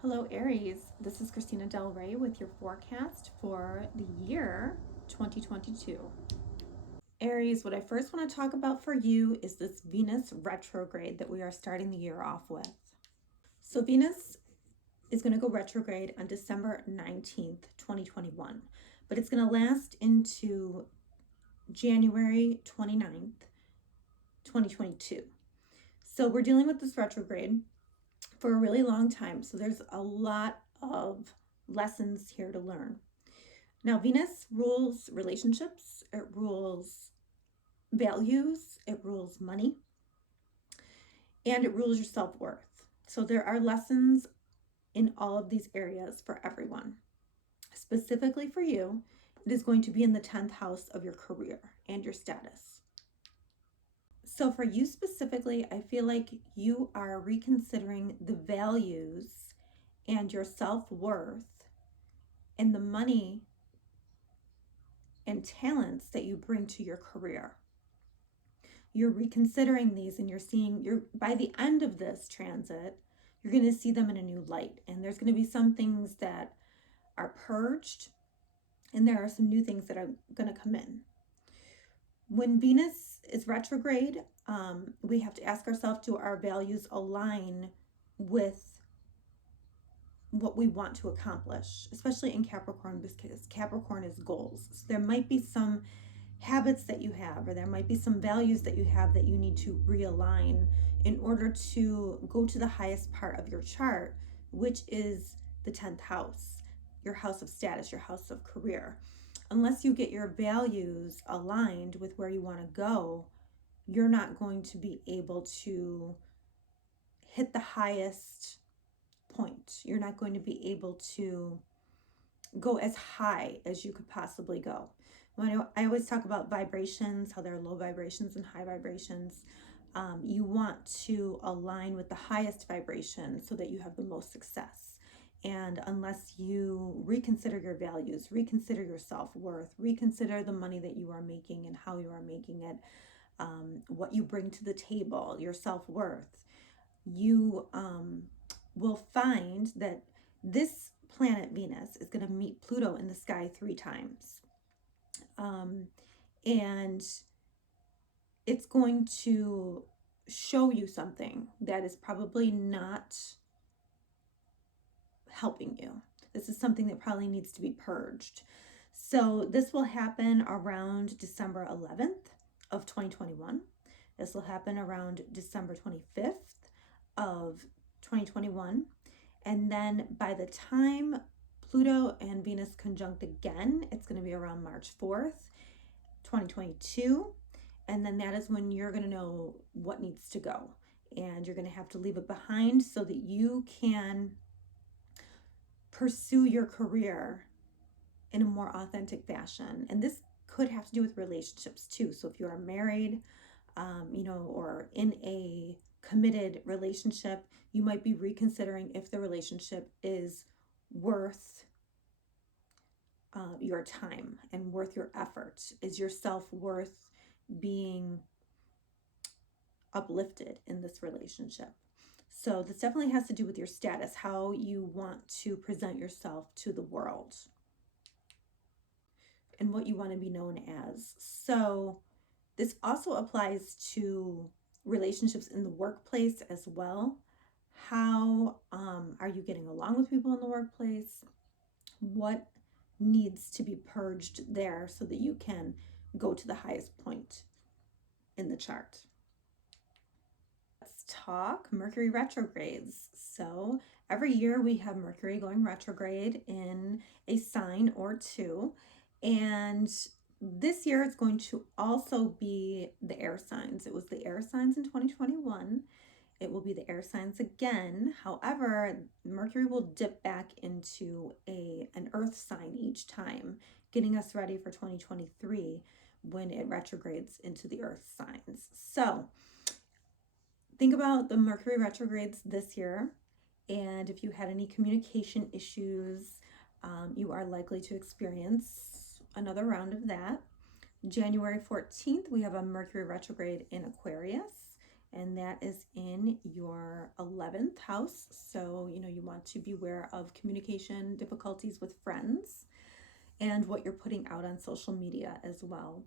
Hello, Aries. This is Christina Del Rey with your forecast for the year 2022. Aries, what I first want to talk about for you is this Venus retrograde that we are starting the year off with. So, Venus is going to go retrograde on December 19th, 2021, but it's going to last into January 29th, 2022. So, we're dealing with this retrograde for a really long time. So there's a lot of lessons here to learn. Now, Venus rules relationships, it rules values, it rules money, and it rules your self worth. So there are lessons in all of these areas for everyone. Specifically for you, it is going to be in the 10th house of your career and your status. So for you specifically, I feel like you are reconsidering the values and your self-worth and the money and talents that you bring to your career. You're reconsidering these and you're by the end of this transit, you're going to see them in a new light. And there's going to be some things that are purged and there are some new things that are going to come in. When Venus is retrograde, we have to ask ourselves, do our values align with what we want to accomplish, especially in Capricorn, because Capricorn is goals. So there might be some habits that you have, or there might be some values that you have that you need to realign in order to go to the highest part of your chart, which is the 10th house, your house of status, your house of career. Unless you get your values aligned with where you want to go, you're not going to be able to hit the highest point. You're not going to be able to go as high as you could possibly go. I always talk about vibrations, how there are low vibrations and high vibrations. You want to align with the highest vibration so that you have the most success. And unless you reconsider your values, reconsider your self-worth, reconsider the money that you are making and how you are making it, what you bring to the table, your self-worth, you will find that this planet Venus is going to meet Pluto in the sky 3 times. And it's going to show you something that is probably not helping you. This is something that probably needs to be purged. So this will happen around December 11th of 2021. This will happen around December 25th of 2021. And then by the time Pluto and Venus conjunct again, it's going to be around March 4th, 2022. And then that is when you're going to know what needs to go. And you're going to have to leave it behind so that you can pursue your career in a more authentic fashion. And this could have to do with relationships too. So if you are married, or in a committed relationship, you might be reconsidering if the relationship is worth your time and worth your effort. Is your self-worth being uplifted in this relationship? So this definitely has to do with your status, how you want to present yourself to the world and what you want to be known as. So this also applies to relationships in the workplace as well. How are you getting along with people in the workplace? What needs to be purged there so that you can go to the highest point in the chart? Let's talk Mercury retrogrades. So every year we have Mercury going retrograde in a sign or two. And this year it's going to also be the air signs. It was the air signs in 2021. It will be the air signs again. However, Mercury will dip back into an earth sign each time, getting us ready for 2023 when it retrogrades into the earth signs. So think about the Mercury retrogrades this year. And if you had any communication issues, you are likely to experience another round of that. January 14th, we have a Mercury retrograde in Aquarius. and that is in your 11th house. So, you want to be aware of communication difficulties with friends and what you're putting out on social media as well.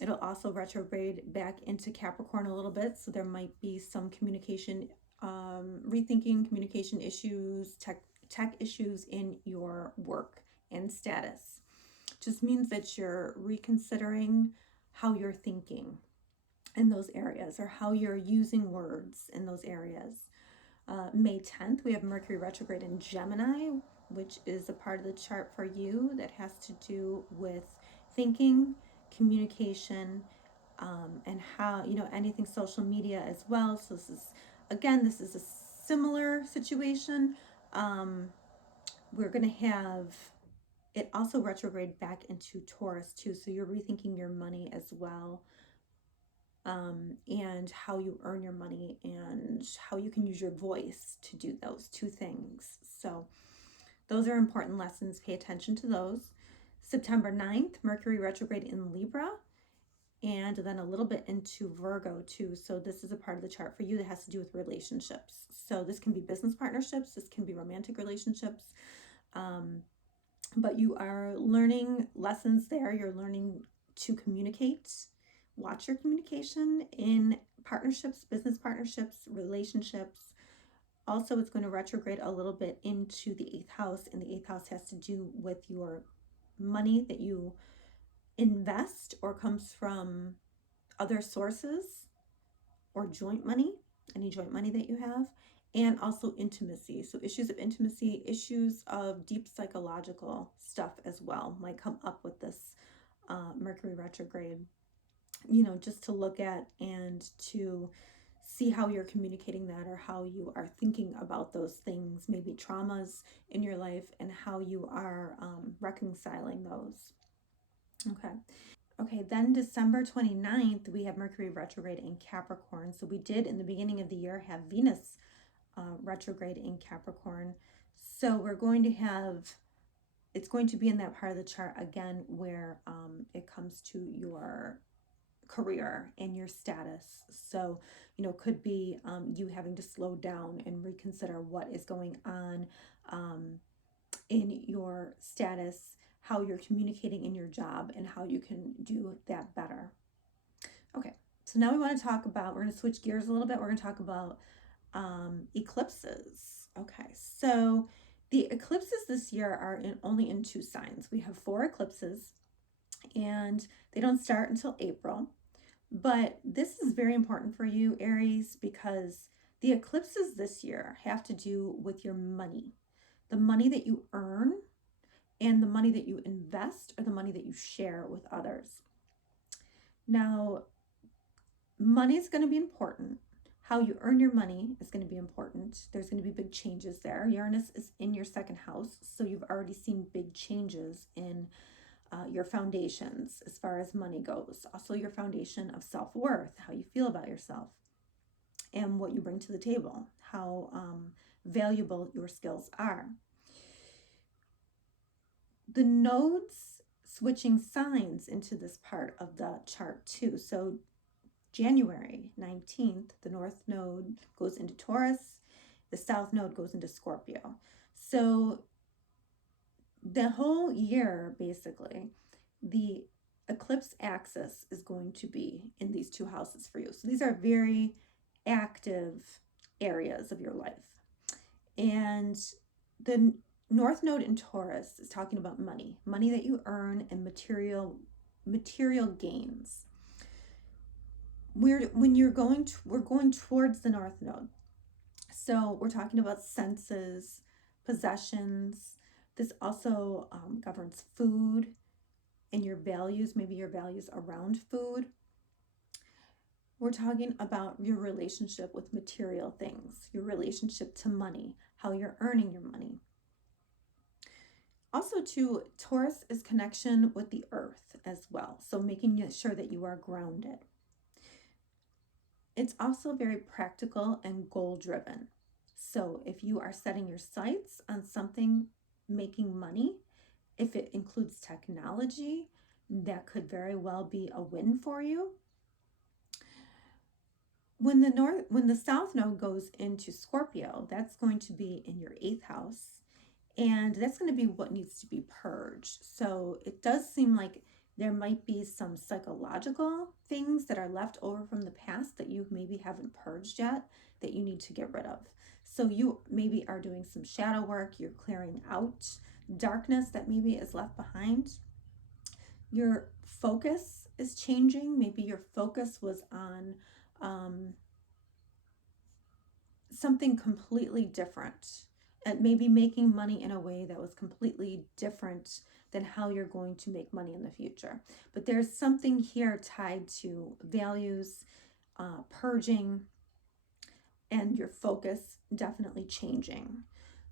It'll also retrograde back into Capricorn a little bit, so there might be some communication, rethinking communication issues, tech issues in your work and status. Just means that you're reconsidering how you're thinking in those areas or how you're using words in those areas. May 10th, we have Mercury retrograde in Gemini, which is a part of the chart for you that has to do with thinking, communication, and how, anything social media as well. So this is a similar situation. We're going to have it also retrograde back into Taurus too. So you're rethinking your money as well. And how you earn your money and how you can use your voice to do those two things. So those are important lessons. Pay attention to those. September 9th, Mercury retrograde in Libra, and then a little bit into Virgo too. So this is a part of the chart for you that has to do with relationships. So this can be business partnerships, this can be romantic relationships, but you are learning lessons there. You're learning to communicate. Watch your communication in partnerships, business partnerships, relationships. Also, it's going to retrograde a little bit into the 8th house, and the 8th house has to do with your money that you invest or comes from other sources or joint money, any joint money that you have, and also intimacy. So issues of intimacy, issues of deep psychological stuff as well might come up with this Mercury retrograde. Just to look at and to see how you're communicating that or how you are thinking about those things, maybe traumas in your life, and how you are reconciling those. Okay, then December 29th, we have Mercury retrograde in Capricorn. So we did in the beginning of the year have Venus retrograde in Capricorn. So we're going to have, it's going to be in that part of the chart again where it comes to your career and your status. So, could be you having to slow down and reconsider what is going on in your status, how you're communicating in your job, and how you can do that better. Okay, so now we're going to switch gears a little bit. We're going to talk about eclipses. Okay, so the eclipses this year are only in 2 signs. We have 4 eclipses, and they don't start until April. But this is very important for you, Aries, because the eclipses this year have to do with your money, the money that you earn, and the money that you invest, or the money that you share with others. Now, money is going to be important. How you earn your money is going to be important. There's going to be big changes there. Uranus is in your 2nd house, so you've already seen big changes in your foundations as far as money goes. Also your foundation of self-worth, how you feel about yourself and what you bring to the table, how valuable your skills are. The nodes switching signs into this part of the chart too. So January 19th, the North Node goes into Taurus, the South Node goes into Scorpio. So the whole year, basically, the eclipse axis is going to be in these 2 houses for you. So these are very active areas of your life. And the North Node in Taurus is talking about money that you earn, and material gains. We're going towards the North Node. So we're talking about senses, possessions. This also governs food and your values, maybe your values around food. We're talking about your relationship with material things, your relationship to money, how you're earning your money. Also, too, Taurus is connection with the earth as well, so making sure that you are grounded. It's also very practical and goal-driven. So if you are setting your sights on something making money, if it includes technology, that could very well be a win for you. when the South Node goes into Scorpio, that's going to be in your 8th house. And that's going to be what needs to be purged. So it does seem like there might be some psychological things that are left over from the past that you maybe haven't purged yet that you need to get rid of. So you maybe are doing some shadow work, you're clearing out darkness that maybe is left behind. Your focus is changing. Maybe your focus was on something completely different, and maybe making money in a way that was completely different than how you're going to make money in the future. But there's something here tied to values, purging, and your focus definitely changing.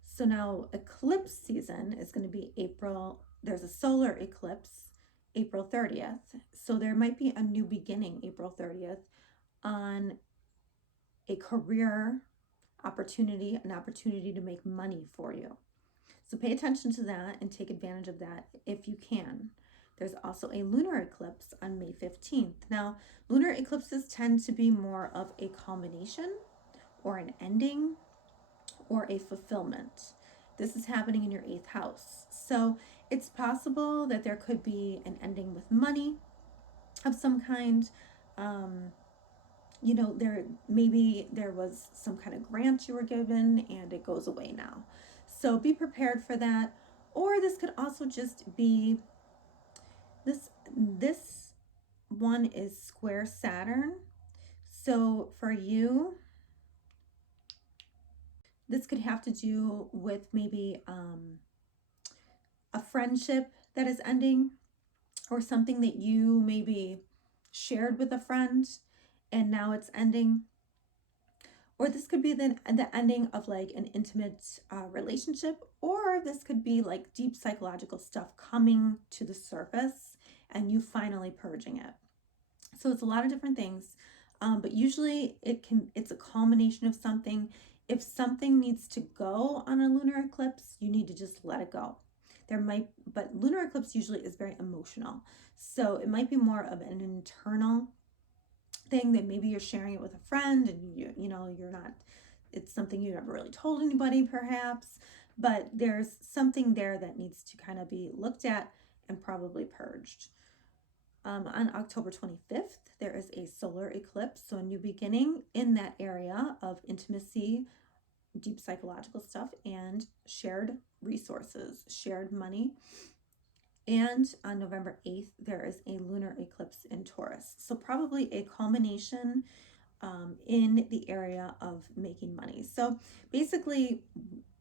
So now eclipse season is going to be April. There's a solar eclipse April 30th. So there might be a new beginning April 30th on a career opportunity, an opportunity to make money for you. So pay attention to that and take advantage of that if you can. There's also a lunar eclipse on May 15th. Now, lunar eclipses tend to be more of a culmination or an ending or a fulfillment. This is happening in your 8th house. So it's possible that there could be an ending with money of some kind. There was some kind of grant you were given and it goes away now. So be prepared for that. Or this could also just be this one is square Saturn. So for you, this could have to do with maybe a friendship that is ending, or something that you maybe shared with a friend and now it's ending. Or this could be the ending of like an intimate relationship, or this could be like deep psychological stuff coming to the surface and you finally purging it. So it's a lot of different things, but usually it's a culmination of something. If something needs to go on a lunar eclipse, you need to just let it go. But lunar eclipse usually is very emotional, so it might be more of an internal thing that maybe you're sharing it with a friend and you're not, it's something you never really told anybody perhaps, but there's something there that needs to kind of be looked at and probably purged. On October 25th, there is a solar eclipse, so a new beginning in that area of intimacy, deep psychological stuff, and shared resources, shared money. And on November 8th, there is a lunar eclipse in Taurus. So probably a culmination in the area of making money. So basically,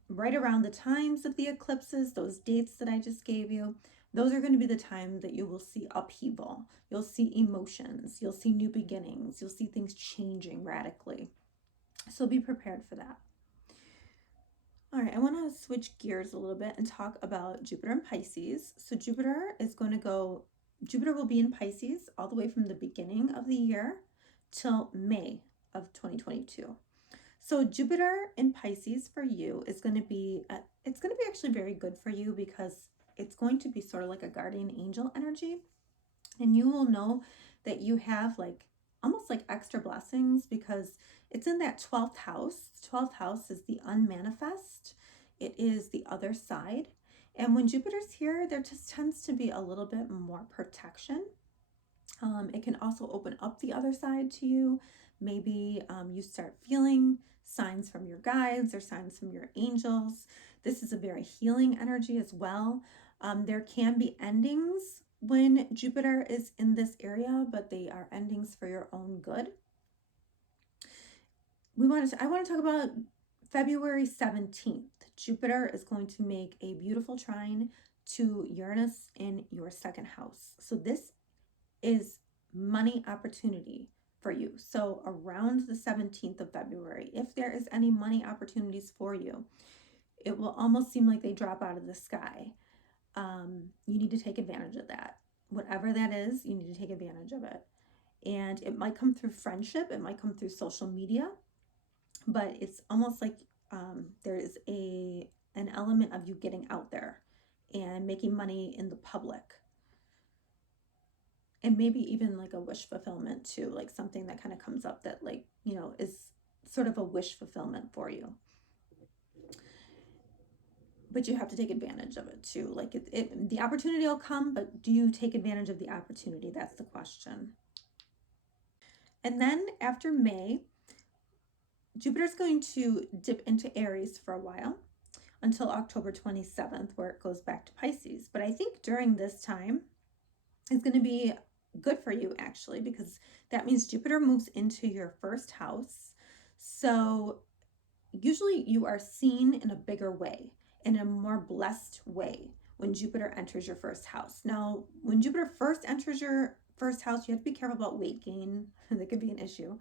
right around the times of the eclipses, those dates that I just gave you, those are going to be the time that you will see upheaval. You'll see emotions. You'll see new beginnings. You'll see things changing radically. So be prepared for that. All right, I want to switch gears a little bit and talk about Jupiter and Pisces. So Jupiter will be in Pisces all the way from the beginning of the year till May of 2022. So Jupiter in Pisces for you is going to be, it's going to be actually very good for you because it's going to be sort of like a guardian angel energy. And you will know that you have like almost like extra blessings because it's in that 12th house. 12th house is the unmanifest. It is the other side. And when Jupiter's here, there just tends to be a little bit more protection. It can also open up the other side to you. Maybe you start feeling signs from your guides or signs from your angels. This is a very healing energy as well. There can be endings when Jupiter is in this area, but they are endings for your own good. I want to talk about February 17th. Jupiter is going to make a beautiful trine to Uranus in your 2nd house. So this is money opportunity for you. So around the 17th of February, if there is any money opportunities for you, it will almost seem like they drop out of the sky. You need to take advantage of that. Whatever that is, you need to take advantage of it. And it might come through friendship, it might come through social media, but it's almost like there is an element of you getting out there and making money in the public. And maybe even like a wish fulfillment too, like something that kind of comes up that like, is sort of a wish fulfillment for you. But you have to take advantage of it too. Like the opportunity will come, but do you take advantage of the opportunity? That's the question. And then after May, Jupiter's going to dip into Aries for a while until October 27th, where it goes back to Pisces. But I think during this time is going to be good for you actually, because that means Jupiter moves into your first house. So usually you are seen in a bigger way, in a more blessed way when Jupiter enters your first house. Now, when Jupiter first enters your first house, you have to be careful about weight gain. That could be an issue.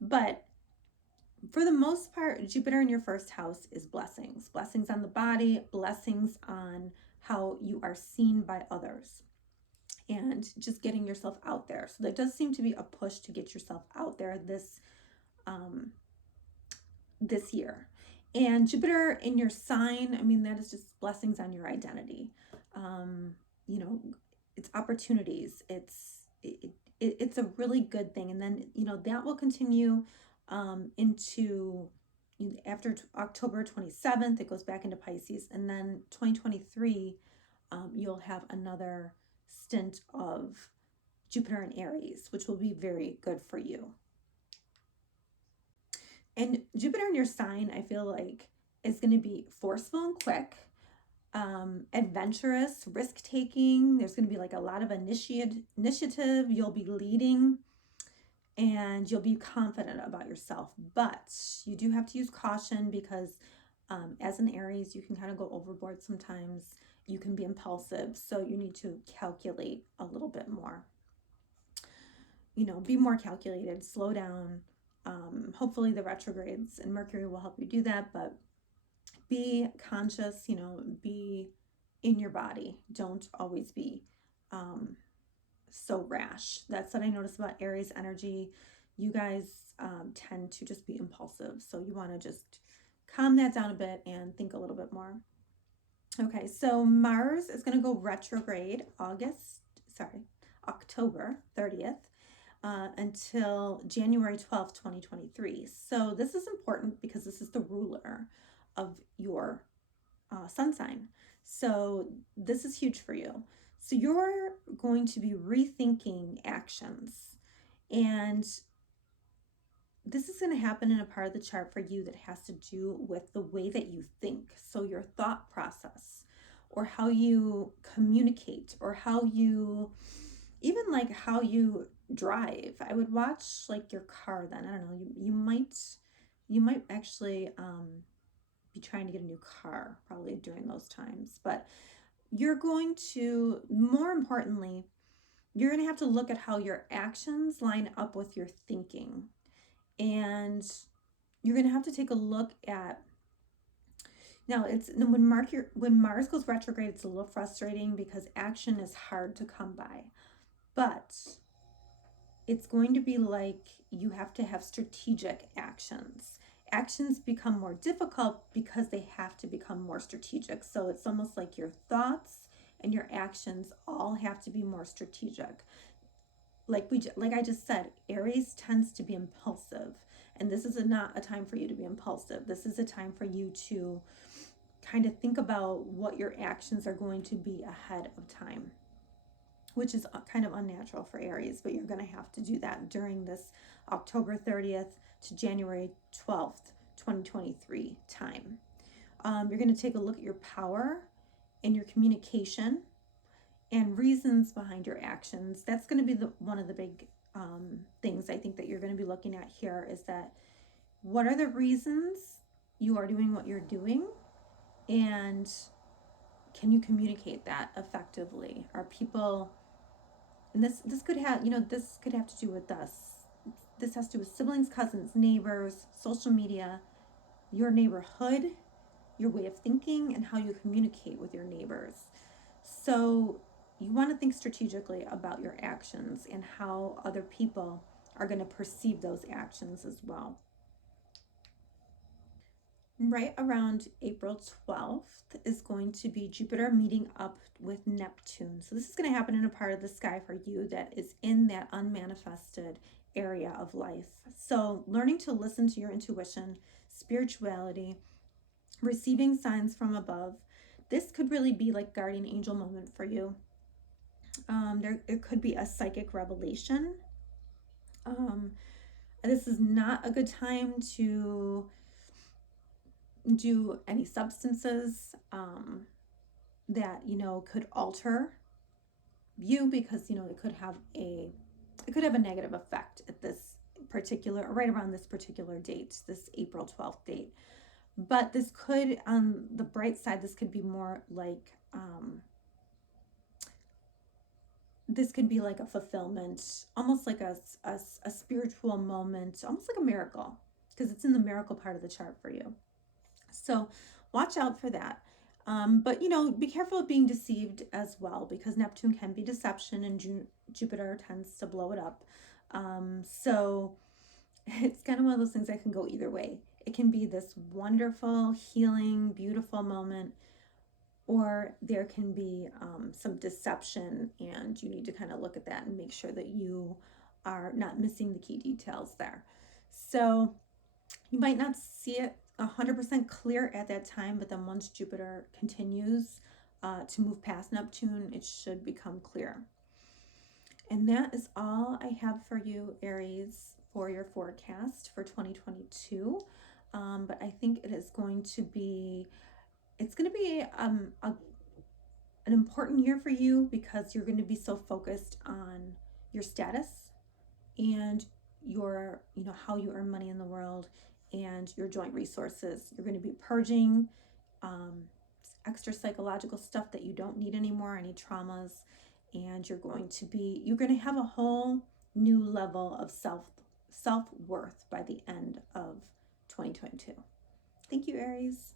But for the most part, Jupiter in your first house is blessings. Blessings on the body, blessings on how you are seen by others, and just getting yourself out there. So there does seem to be a push to get yourself out there this year. And Jupiter in your sign, I mean, that is just blessings on your identity. It's opportunities. It's a really good thing. And then, that will continue into after October 27th, it goes back into Pisces. And then 2023, you'll have another stint of Jupiter in Aries, which will be very good for you. And Jupiter in your sign, I feel like, is going to be forceful and quick, adventurous, risk-taking. There's going to be like a lot of initiative. You'll be leading and you'll be confident about yourself. But you do have to use caution because as an Aries, you can kind of go overboard sometimes. You can be impulsive. So you need to calculate a little bit more. Be more calculated, slow down. Hopefully the retrogrades and Mercury will help you do that, but be conscious, be in your body. Don't always be so rash. That's what I notice about Aries energy. You guys tend to just be impulsive. So you want to just calm that down a bit and think a little bit more. Okay, so Mars is going to go retrograde October 30th. Until January 12th, 2023. So this is important because this is the ruler of your sun sign. So this is huge for you. So you're going to be rethinking actions. And this is going to happen in a part of the chart for you that has to do with the way that you think. So your thought process, or how you communicate, or how you drive. I would watch like your car then. I don't know, you might actually be trying to get a new car probably during those times. But you're going to, more importantly, you're going to have to look at how your actions line up with your thinking. And you're going to have to take a look at, now it's when Mars goes retrograde, it's a little frustrating because action is hard to come by. But it's going to be like you have to have strategic actions. Actions become more difficult because they have to become more strategic. So it's almost like your thoughts and your actions all have to be more strategic. Like I just said, Aries tends to be impulsive, and this is not a time for you to be impulsive. This is a time for you to kind of think about what your actions are going to be ahead of time, which is kind of unnatural for Aries, but you're going to have to do that during this October 30th to January 12th, 2023 time. You're going to take a look at your power and your communication and reasons behind your actions. That's going to be one of the big things I think that you're going to be looking at here, is that what are the reasons you are doing what you're doing, and can you communicate that effectively? Are people, and this could have to do with us. This has to do with siblings, cousins, neighbors, social media, your neighborhood, your way of thinking, and how you communicate with your neighbors. So you want to think strategically about your actions and how other people are going to perceive those actions as well. Right around April 12th is going to be Jupiter meeting up with Neptune. So this is going to happen in a part of the sky for you that is in that unmanifested area of life. So learning to listen to your intuition, spirituality, receiving signs from above. This could really be like guardian angel moment for you. There could be a psychic revelation. This is not a good time to do any substances that could alter you, because it could have a negative effect at this particular, right around this particular date, this April 12th date. But this could, on the bright side, this could be more like this could be like a fulfillment, almost like a spiritual moment, almost like a miracle, because it's in the miracle part of the chart for you. So watch out for that. But be careful of being deceived as well, because Neptune can be deception and Jupiter tends to blow it up. So it's kind of one of those things that can go either way. It can be this wonderful, healing, beautiful moment, or there can be some deception, and you need to kind of look at that and make sure that you are not missing the key details there. So you might not see it 100% clear at that time, but then once Jupiter continues to move past Neptune, it should become clear. And that is all I have for you, Aries, for your forecast for 2022. But I think it is going to be, an important year for you, because you're going to be so focused on your status and your, how you earn money in the world and your joint resources. You're going to be purging extra psychological stuff that you don't need anymore, any traumas, and you're going to have a whole new level of self-worth by the end of 2022. Thank you, Aries.